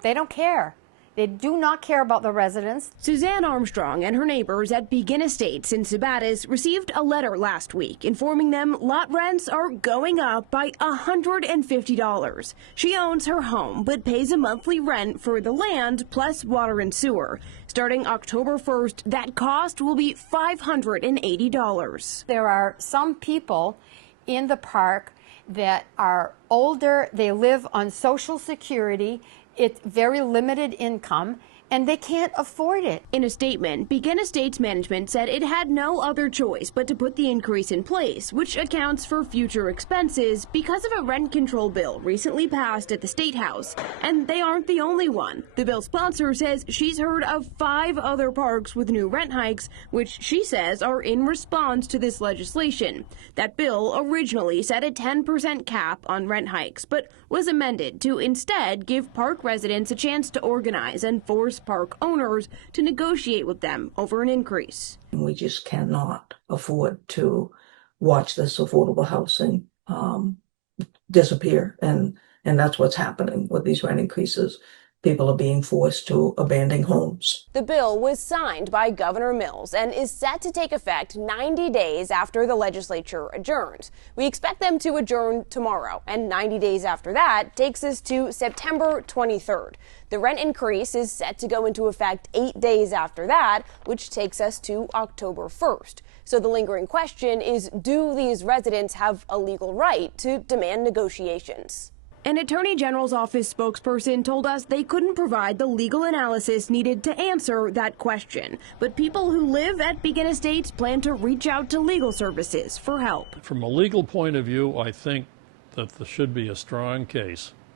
They don't care. They do not care about the residents. Suzanne Armstrong and her neighbors at Begin Estates in Sabattus received a letter last week informing them lot rents are going up by $150. She owns her home but pays a monthly rent for the land plus water and sewer. Starting October 1st, that cost will be $580. There are some people in the park that are older, they live on Social Security, it's very limited income, and they can't afford it. In a statement, Begin Estates management said it had no other choice but to put the increase in place, which accounts for future expenses because of a rent control bill recently passed at the State House. And they aren't the only one. The bill's sponsor says she's heard of 5 other parks with new rent hikes, which she says are in response to this legislation. That bill originally set a 10% cap on rent hikes, but was amended to instead give park residents a chance to organize and force park owners to negotiate with them over an increase. We just cannot afford to watch this affordable housing disappear, and that's what's happening with these rent increases. People are being forced to abandon homes. The bill was signed by Governor Mills and is set to take effect 90 days after the legislature adjourns. We expect them to adjourn tomorrow, and 90 days after that takes us to September 23rd. The rent increase is set to go into effect 8 days after that, which takes us to October 1st. So the lingering question is, do these residents have a legal right to demand negotiations? An Attorney General's office spokesperson told us they couldn't provide the legal analysis needed to answer that question. But people who live at Begin Estates plan to reach out to legal services for help. From a legal point of view, I think that there should be a strong case